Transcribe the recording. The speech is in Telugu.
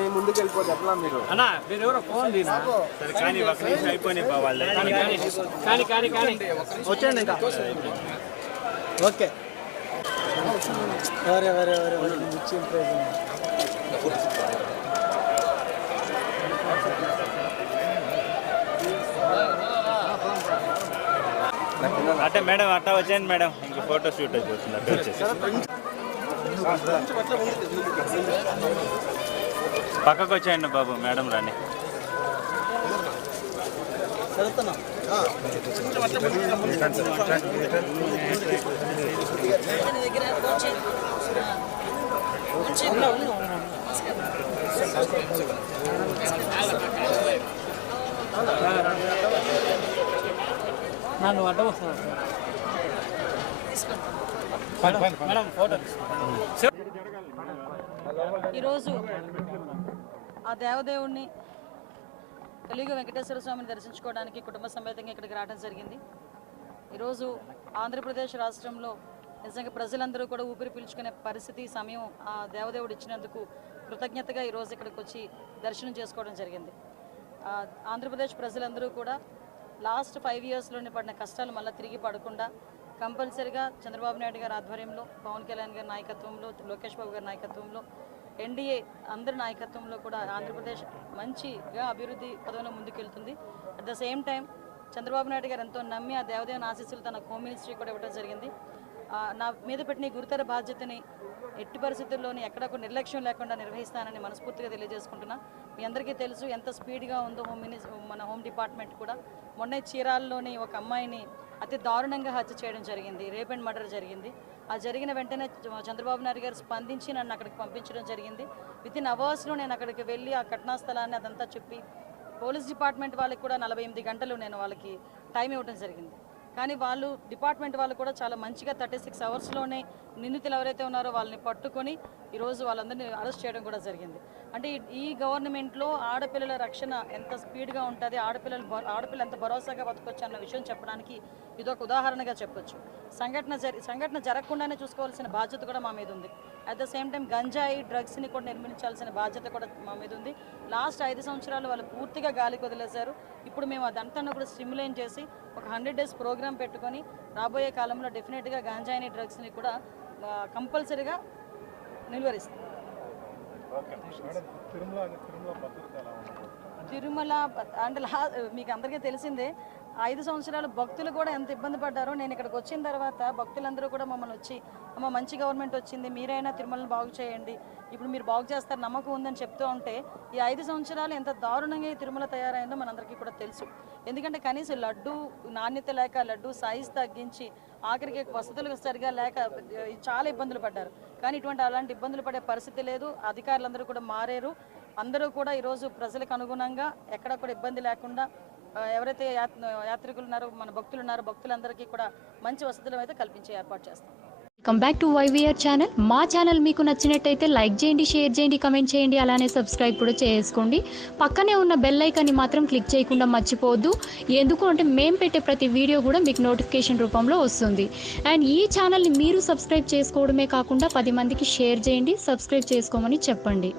పెట్టుకొని ముందుకు వెళ్ళిపోతే ఎట్లా మీరు? అన్నా మీరు ఎవరో ఫోన్ దీనా సరే కానీ ఒక నిమిషం కానీ కానీ కానీ కానీ వచ్చేయండి ఇంకా ఓకే. వరే వరే వరే వరే ఇచ్చి అంటే మేడం అట్టా వచ్చేయండి మేడం. ఇంక ఫోటో షూట్ అయిపోతుంది అట్లా వచ్చేసి పక్కకు వచ్చేయండి బాబు మేడం రాని నన్ను అడ్డం వస్తాను మేడం ఫోటో ఈరోజు ఆ దేవదేవుణ్ణి కలియుగ వెంకటేశ్వర స్వామిని దర్శించుకోవడానికి కుటుంబ సమేతంగా ఇక్కడికి రావడం జరిగింది. ఈరోజు ఆంధ్రప్రదేశ్ రాష్ట్రంలో నిజంగా ప్రజలందరూ కూడా ఊపిరి పీల్చుకునే పరిస్థితి సమయం ఆ దేవదేవుడు ఇచ్చినందుకు కృతజ్ఞతగా ఈరోజు ఇక్కడికి వచ్చి దర్శనం చేసుకోవడం జరిగింది. ఆంధ్రప్రదేశ్ ప్రజలందరూ కూడా లాస్ట్ ఫైవ్ ఇయర్స్లోనే పడిన కష్టాలు మళ్ళీ తిరిగి పడకుండా కంపల్సరిగా చంద్రబాబు నాయుడు గారి ఆధ్వర్యంలో పవన్ కళ్యాణ్ గారి నాయకత్వంలో లోకేష్ బాబు గారి నాయకత్వంలో ఎన్డీఏ అందరి నాయకత్వంలో కూడా ఆంధ్రప్రదేశ్ మంచిగా అభివృద్ధి పదవిలో ముందుకెళ్తుంది. At the same time Chandrababu Naidu garu ఎంతో నమ్మి ఆ దేవదేవన ఆశీస్సులు తన హోమ్ మినిస్ట్రీ కూడా ఇవ్వడం జరిగింది. నా మీద పెట్టిన గురుతర బాధ్యతని ఎట్టి పరిస్థితుల్లోని ఎక్కడ ఒక నిర్లక్ష్యం లేకుండా నిర్వహిస్తానని మనస్ఫూర్తిగా తెలియజేసుకుంటున్నా. మీ అందరికీ తెలుసు ఎంత స్పీడ్గా ఉందో హోమ్ మినిస్ మన హోమ్ డిపార్ట్మెంట్ కూడా. మొన్న చీరాల్లోని ఒక అమ్మాయిని అతి దారుణంగా హత్య చేయడం జరిగింది. రేప్ అండ్ మర్డర్ జరిగింది. ఆ జరిగిన వెంటనే చంద్రబాబు నాయుడు గారు స్పందించి నన్ను అక్కడికి పంపించడం జరిగింది. విత్ ఇన్ అవర్స్లో నేను అక్కడికి వెళ్ళి ఆ ఘటనా స్థలాన్ని అదంతా చెప్పి పోలీస్ డిపార్ట్మెంట్ వాళ్ళకి కూడా నలభై ఎనిమిది గంటలు నేను వాళ్ళకి టైం ఇవ్వడం జరిగింది. కానీ వాళ్ళు డిపార్ట్మెంట్ వాళ్ళు కూడా చాలా మంచిగా థర్టీ సిక్స్ అవర్స్లోనే నిందితులు ఎవరైతే ఉన్నారో వాళ్ళని పట్టుకొని ఈరోజు వాళ్ళందరినీ అరెస్ట్ చేయడం కూడా జరిగింది. అంటే ఈ- గవర్నమెంట్లో ఆడపిల్లల రక్షణ ఎంత స్పీడ్గా ఉంటుంది ఆడపిల్లలు ఆడపిల్లలు ఆడపిల్ల ఎంత భరోసాగా బతకొచ్చు అన్న విషయం చెప్పడానికి ఇదొక ఉదాహరణగా చెప్పొచ్చు. సంఘటన జరి సంఘటన జరగకుండానే చూసుకోవాల్సిన బాధ్యత కూడా మా మీద ఉంది. అట్ ద సేమ్ టైం గంజాయి డ్రగ్స్ని కూడా నిర్మించాల్సిన బాధ్యత కూడా మా మీద ఉంది. లాస్ట్ ఐదు సంవత్సరాలు వాళ్ళు పూర్తిగా గాలికి వదిలేశారు. ఇప్పుడు మేము అదంతా కూడా స్టిమ్యులేట్ చేసి ఒక హండ్రెడ్ డేస్ ప్రోగ్రామ్ పెట్టుకొని రాబోయే కాలంలో డెఫినెట్గా గాంజాయిని డ్రగ్స్ని కూడా కంపల్సరీగా నిలువరిస్తాం. తిరుమల అంటే మీకు అందరికీ తెలిసిందే ఐదు సంవత్సరాలు భక్తులు కూడా ఎంత ఇబ్బంది పడ్డారో నేను ఇక్కడికి వచ్చిన తర్వాత భక్తులందరూ కూడా మమ్మల్ని వచ్చి అమ్మ మంచి గవర్నమెంట్ వచ్చింది మీరైనా తిరుమలని బాగు చేయండి. ఇప్పుడు మీరు బాగు చేస్తారు నమ్మకం ఉందని చెప్తూ ఉంటే ఈ ఐదు సంవత్సరాలు ఎంత దారుణంగా ఈ తిరుమల తయారైందో మనందరికీ కూడా తెలుసు. ఎందుకంటే కనీసం లడ్డు నాణ్యత లేక లడ్డు సైజ్ తగ్గించి ఆఖరికి వసతులు సరిగా లేక చాలా ఇబ్బందులు పడ్డారు. కానీ ఇటువంటి అలాంటి ఇబ్బందులు పడే పరిస్థితి లేదు. అధికారులందరూ కూడా మారారు. అందరూ కూడా ఈరోజు ప్రజలకు అనుగుణంగా ఎక్కడ కూడా ఇబ్బంది లేకుండా ఎవరైతే యాత్రికులు ఉన్నారో మన భక్తులు ఉన్నారో భక్తులందరికీ కూడా మంచి వసతులు అయితే కల్పించే ఏర్పాటు చేస్తాం. Come back to YVR channel మా ఛానల్ మీకు నచ్చినట్టయితే లైక్ చేయండి షేర్ చేయండి కమెంట్ చేయండి అలానే సబ్స్క్రైబ్ కూడా చేసుకోండి. పక్కనే ఉన్న బెల్ ఐకాన్ని మాత్రం క్లిక్ చేయకుండా మర్చిపోవద్దు. ఎందుకు అంటే మేము పెట్టే ప్రతి వీడియో కూడా మీకు నోటిఫికేషన్ రూపంలో వస్తుంది. అండ్ ఈ ఛానల్ని మీరు సబ్స్క్రైబ్ చేసుకోవడమే కాకుండా పది మందికి షేర్ చేయండి సబ్స్క్రైబ్ చేసుకోమని చెప్పండి.